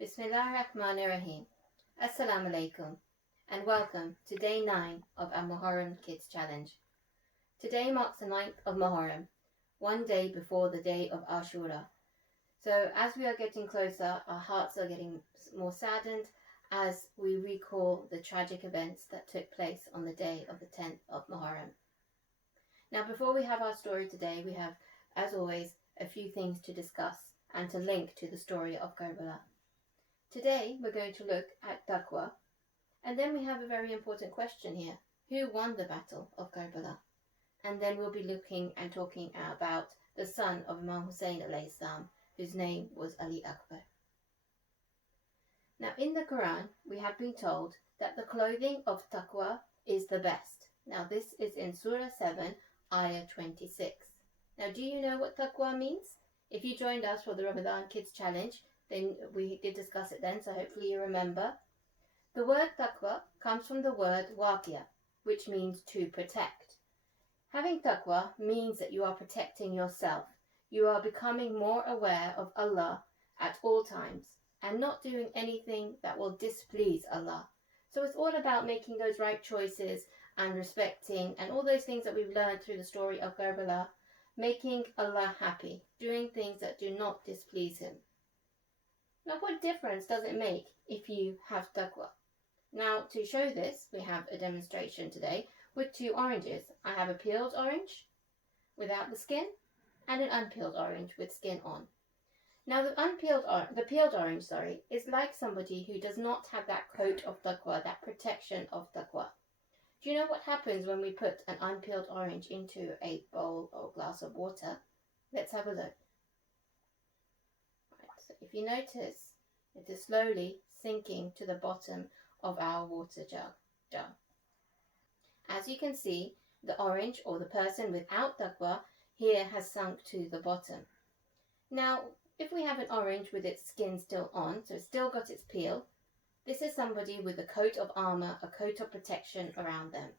Bismillahirrahmanirrahim. Assalamu alaikum and welcome to day 9 of our Muharram Kids Challenge. Today marks the 9th of Muharram, one day before the day of Ashura. So as we are getting closer, our hearts are getting more saddened as we recall the tragic events that took place on the day of the 10th of Muharram. Now before we have our story today, we have, as always, a few things to discuss and to link to the story of Karbala. Today we're going to look at Taqwa, and then we have a very important question here. Who won the battle of Karbala? And then we'll be looking and talking about the son of Imam Hussein alayhi salam, whose name was Ali Akbar. Now in the Quran we have been told that the clothing of Taqwa is the best. Now this is in Surah 7, Ayah 26. Now do you know what Taqwa means? If you joined us for the Ramadan Kids Challenge, then we did discuss it then, so hopefully you remember. The word taqwa comes from the word waqia, which means to protect. Having taqwa means that you are protecting yourself. You are becoming more aware of Allah at all times and not doing anything that will displease Allah. So it's all about making those right choices and respecting and all those things that we've learned through the story of Karbala, making Allah happy, doing things that do not displease Him. Now, what difference does it make if you have taqwa? Now, to show this, we have a demonstration today with two oranges. I have a peeled orange without the skin and an unpeeled orange with skin on. Now, the peeled orange, is like somebody who does not have that coat of taqwa, that protection of taqwa. Do you know what happens when we put an unpeeled orange into a bowl or glass of water? Let's have a look. So if you notice, it is slowly sinking to the bottom of our water jar. As you can see, the orange, or the person without taqwa, here has sunk to the bottom. Now, if we have an orange with its skin still on, so it's still got its peel, this is somebody with a coat of armor, a coat of protection around them.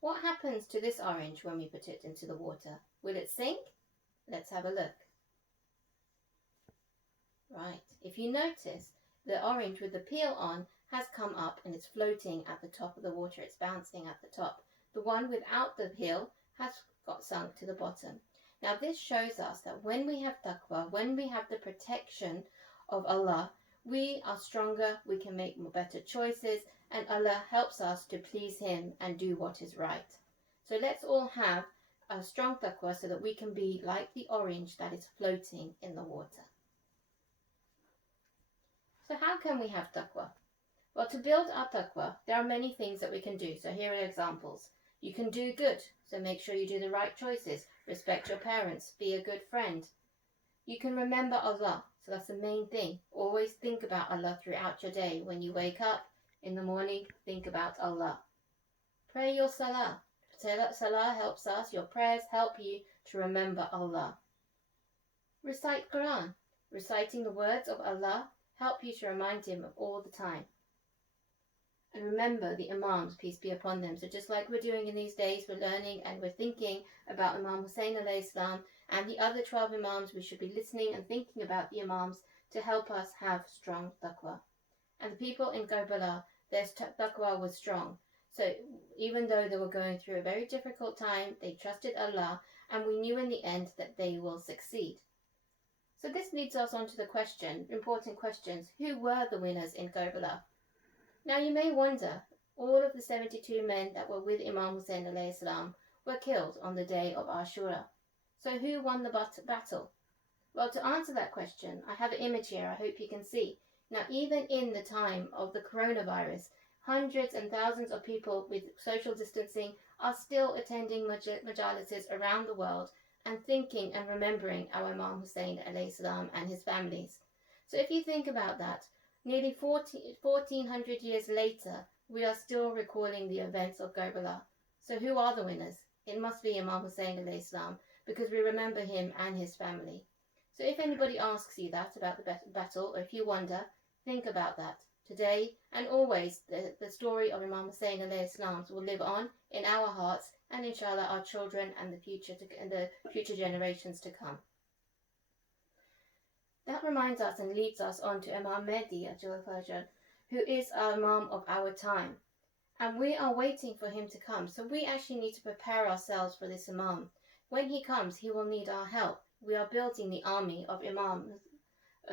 What happens to this orange when we put it into the water? Will it sink? Let's have a look. Right, if you notice, the orange with the peel on has come up and it's floating at the top of the water. It's bouncing at the top. The one without the peel has got sunk to the bottom. Now this shows us that when we have taqwa, when we have the protection of Allah, we are stronger, we can make more better choices, and Allah helps us to please Him and do what is right. So let's all have a strong taqwa so that we can be like the orange that is floating in the water. So how can we have taqwa? Well, to build our taqwa, there are many things that we can do. So here are examples. You can do good, so make sure you do the right choices. Respect your parents, be a good friend. You can remember Allah, so that's the main thing. Always think about Allah throughout your day. When you wake up in the morning, think about Allah. Pray your salah. Salah helps us, your prayers help you to remember Allah. Recite Quran. Reciting the words of Allah help you to remind Him of all the time. And remember the Imams, peace be upon them. So just like we're doing in these days, we're learning and we're thinking about Imam Hussein alayhi salam and the other 12 Imams. We should be listening and thinking about the Imams to help us have strong taqwa. And the people in Karbala, their taqwa was strong. So even though they were going through a very difficult time, they trusted Allah, and we knew in the end that they will succeed. So this leads us on to the important questions. Who were the winners in Karbala? Now you may wonder, all of the 72 men that were with Imam Hussein alayhi salam were killed on the day of Ashura. So who won the battle? Well, to answer that question, I have an image here I hope you can see. Now even in the time of the coronavirus, hundreds and thousands of people with social distancing are still attending majalises around the world and thinking and remembering our Imam Hussein alayhi salam and his families. So if you think about that, nearly 1400 years later, we are still recalling the events of Karbala. So who are the winners? It must be Imam Hussein alayhi salam, because we remember him and his family. So if anybody asks you that about the battle, or if you wonder, think about that. Today and always, the story of Imam Hussein alayhi salam will live on in our hearts, and inshallah our children and the future generations to come. That reminds us and leads us on to Imam Mehdi Ajal, who is our Imam of our time. And we are waiting for him to come. So we actually need to prepare ourselves for this Imam. When he comes, he will need our help. We are building the army of Imams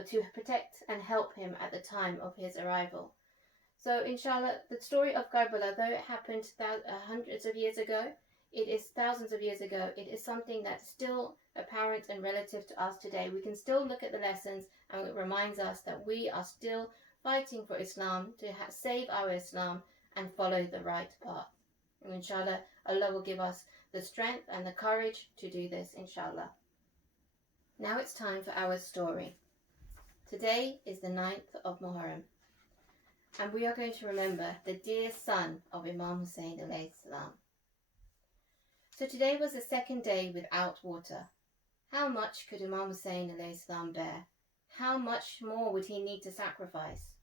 to protect and help him at the time of his arrival. So inshallah, the story of Karbala, though it happened hundreds of years ago, it is thousands of years ago, it is something that's still apparent and relative to us today. We can still look at the lessons, and it reminds us that we are still fighting for Islam, to save our Islam and follow the right path. And inshallah, Allah will give us the strength and the courage to do this, inshallah. Now it's time for our story. Today is the 9th of Muharram, and we are going to remember the dear son of Imam Hussein alayhi salam. So today was the second day without water. How much could Imam Hussein alayhi salam bear? How much more would he need to sacrifice?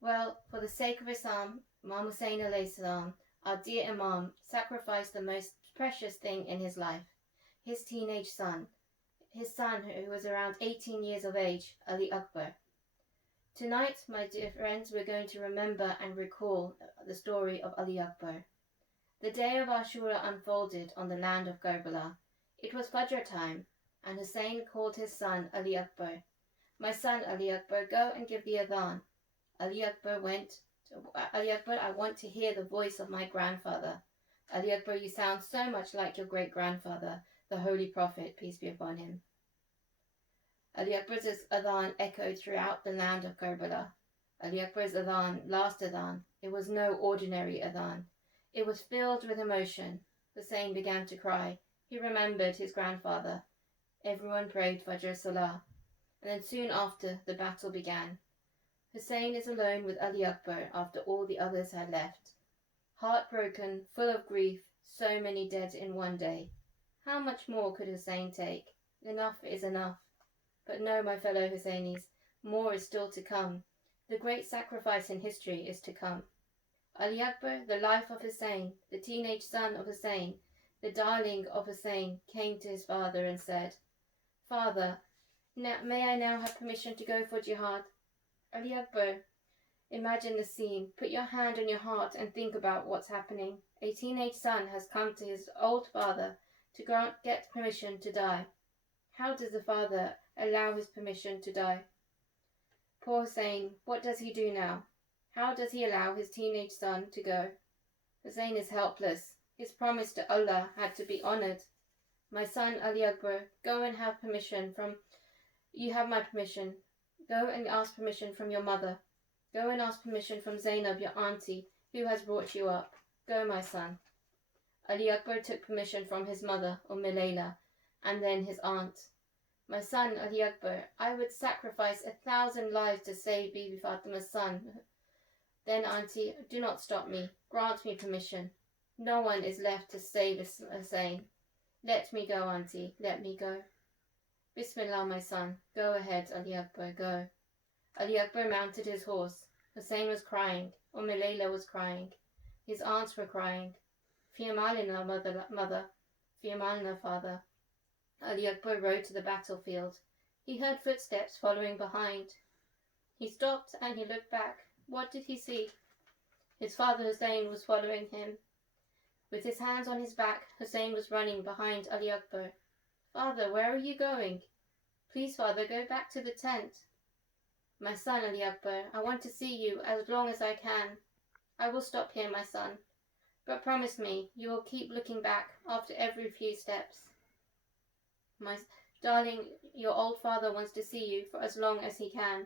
Well, for the sake of Islam, Imam Hussein alayhi salam, our dear Imam, sacrificed the most precious thing in his life, his teenage son, his son who was around 18 years of age, Ali Akbar. Tonight, my dear friends, we're going to remember and recall the story of Ali Akbar. The day of Ashura unfolded on the land of Karbala. It was Fajr time, and Hussein called his son Ali Akbar. My son Ali Akbar, go and give the adhan. Ali Akbar went. Ali Akbar, I want to hear the voice of my grandfather. Ali Akbar, you sound so much like your great-grandfather, the Holy Prophet, peace be upon him. Ali Akbar's adhan echoed throughout the land of Karbala. Ali Akbar's adhan, last adhan, it was no ordinary adhan. It was filled with emotion. Hussein began to cry. He remembered his grandfather. Everyone prayed Fajr Salah. And then soon after, the battle began. Hussein is alone with Ali Akbar after all the others had left. Heartbroken, full of grief, so many dead in one day. How much more could Hussein take? Enough is enough. But no, my fellow Husseinis, more is still to come. The great sacrifice in history is to come. Ali Akbar, the life of Hussein, the teenage son of Hussein, the darling of Hussein, came to his father and said, Father, may I now have permission to go for jihad? Ali Akbar, imagine the scene. Put your hand on your heart and think about what's happening. A teenage son has come to his old father to get permission to die. How does the father allow his permission to die? Poor Hussein, what does he do now? How does he allow his teenage son to go? Hussein is helpless. His promise to Allah had to be honored. My son Ali Akbar, go and have permission from... You have my permission. Go and ask permission from your mother. Go and ask permission from Zainab, your auntie, who has brought you up. Go, my son. Ali Akbar took permission from his mother, Layla, and then his aunt. My son Ali Akbar, I would sacrifice 1,000 lives to save Bibi Fatima's son. Then, auntie, do not stop me. Grant me permission. No one is left to save Hussein. Let me go, auntie. Let me go. Bismillah, my son. Go ahead, Ali Akbar, go. Ali Akbar mounted his horse. Hussein was crying. Layla was crying. His aunts were crying. Fi amalina, mother. Fi amalina, father. Ali Akbar rode to the battlefield. He heard footsteps following behind. He stopped and he looked back. What did he see? His father Hussein was following him. With his hands on his back, Hussein was running behind Ali Akbar. Father, where are you going? Please, father, go back to the tent. My son Ali Akbar, I want to see you as long as I can. I will stop here, my son. But promise me you will keep looking back after every few steps. My darling, your old father wants to see you for as long as he can.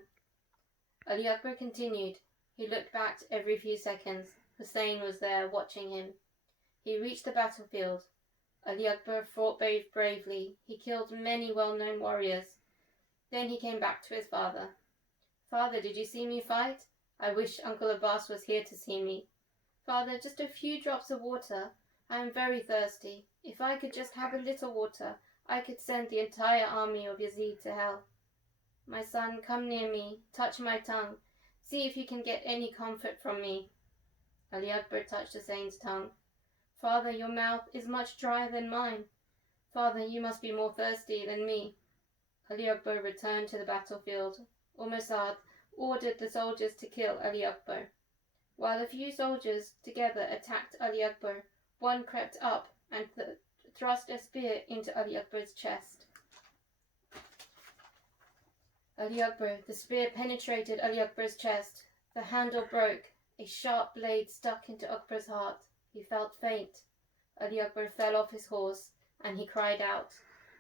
Ali Akbar continued. He looked back every few seconds. Hussein was there watching him. He reached the battlefield. Ali Akbar fought bravely. He killed many well-known warriors. Then he came back to his father. Father, did you see me fight? I wish Uncle Abbas was here to see me. Father, just a few drops of water. I am very thirsty. If I could just have a little water, I could send the entire army of Yazid to hell. My son, come near me. Touch my tongue. See if you can get any comfort from me. Ali Akbar touched Hussein's tongue. Father, your mouth is much drier than mine. Father, you must be more thirsty than me. Ali Akbar returned to the battlefield. Mas'ud ordered the soldiers to kill Ali Akbar. While a few soldiers together attacked Ali Akbar, one crept up and thrust a spear into Ali Akbar's chest. The spear penetrated Ali Akbar's chest. The handle broke. A sharp blade stuck into Akbar's heart. He felt faint. Ali Akbar fell off his horse and he cried out,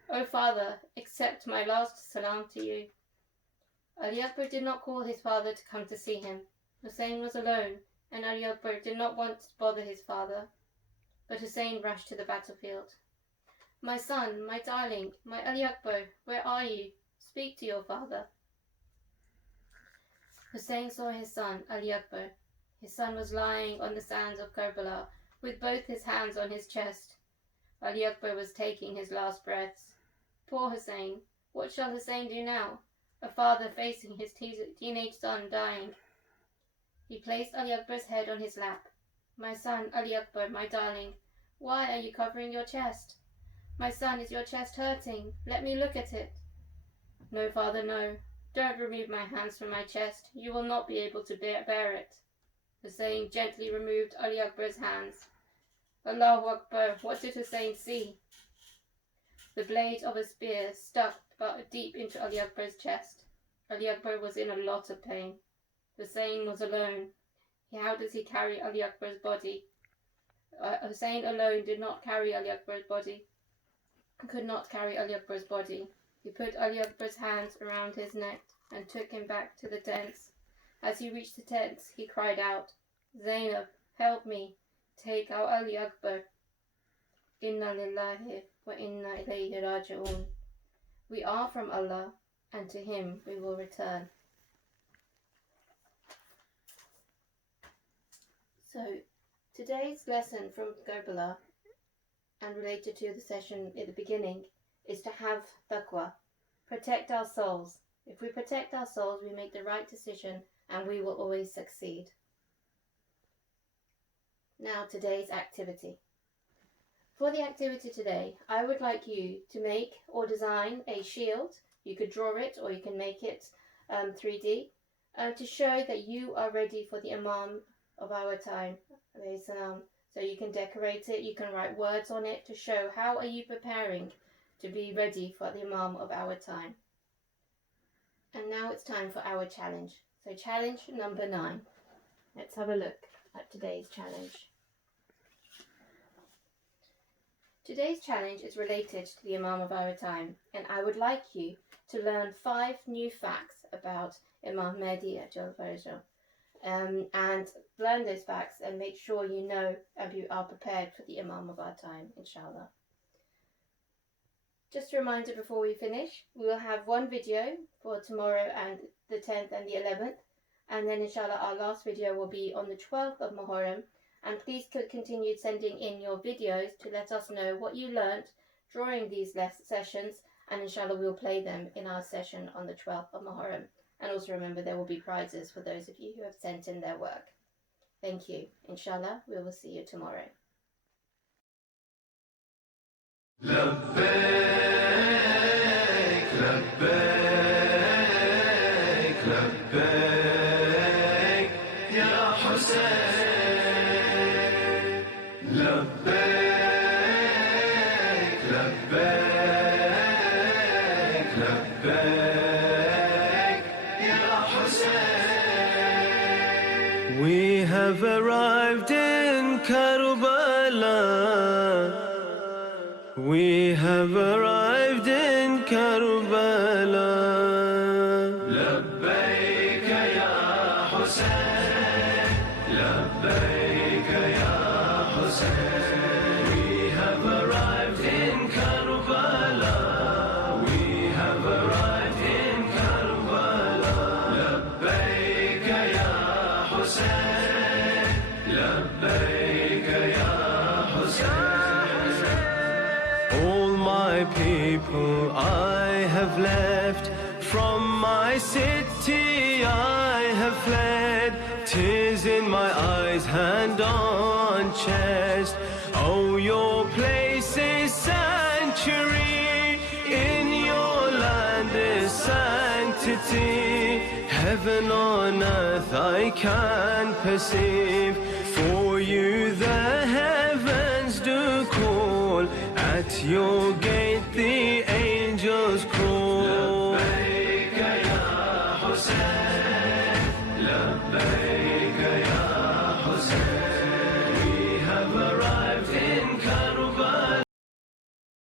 "O father, accept my last salam to you." Ali Akbar did not call his father to come to see him. Hussein was alone, and Ali Akbar did not want to bother his father. But Hussein rushed to the battlefield. "My son, my darling, my Ali Akbar, where are you? Speak to your father." Hussein saw his son, Ali Akbar. His son was lying on the sands of Karbala, with both his hands on his chest. Ali Akbar was taking his last breaths. Poor Hussein. What shall Hussein do now? A father facing his teenage son dying. He placed Ali Akbar's head on his lap. "My son, Ali Akbar, my darling, why are you covering your chest? My son, is your chest hurting? Let me look at it." "No, father, no. Don't remove my hands from my chest. You will not be able to bear it." Hussein gently removed Ali Akbar's hands. Allahu Akbar, what did Hussein see? The blade of a spear stuck deep into Ali Akbar's chest. Ali Akbar was in a lot of pain. Hussein was alone. How does he carry Ali Akbar's body? Hussein alone did not carry Ali Akbar's body. Could not carry Ali Akbar's body. He put Ali Akbar's hands around his neck and took him back to the tents. As he reached the tents, he cried out, "Zainab, help me. Take our Ali Akbar. Inna lillahi wa inna ilayhi raji'un." We are from Allah, and to Him we will return. So, today's lesson from Karbala, and related to the session at the beginning, is to have taqwa. Protect our souls. If we protect our souls, we make the right decision, and we will always succeed. Now, today's activity. For the activity today, I would like you to make or design a shield. You could draw it or you can make it 3D to show that you are ready for the Imam of our time. So you can decorate it, you can write words on it to show how are you preparing to be ready for the Imam of our time. And now it's time for our challenge. So challenge number 9. Let's have a look at today's challenge. Today's challenge is related to the Imam of our time, and I would like you to learn 5 new facts about Imam Mahdi Ajal Farajah, and learn those facts and make sure you know and you are prepared for the Imam of our time, inshallah. Just a reminder before we finish, we will have one video for tomorrow and the 10th and the 11th, and then inshallah our last video will be on the 12th of Muharram. And please continue sending in your videos to let us know what you learnt during these sessions, and inshallah we'll play them in our session on the 12th of Muharram. And also remember, there will be prizes for those of you who have sent in their work. Thank you. Inshallah, we will see you tomorrow. We have arrived in Karbala. We have arrived in Karbala. لبيك يا حسين لبيك يا حسين. We have arrived in Karbala. We have arrived in Karbala. لبيك يا حسين لبيك يا حسين. All my people I have left, from my city I have fled. Tears in my eyes, hand on chest. Oh, your place is sanctuary, in your land eternity. Heaven on earth I can perceive. For you the heavens do call. At your gate the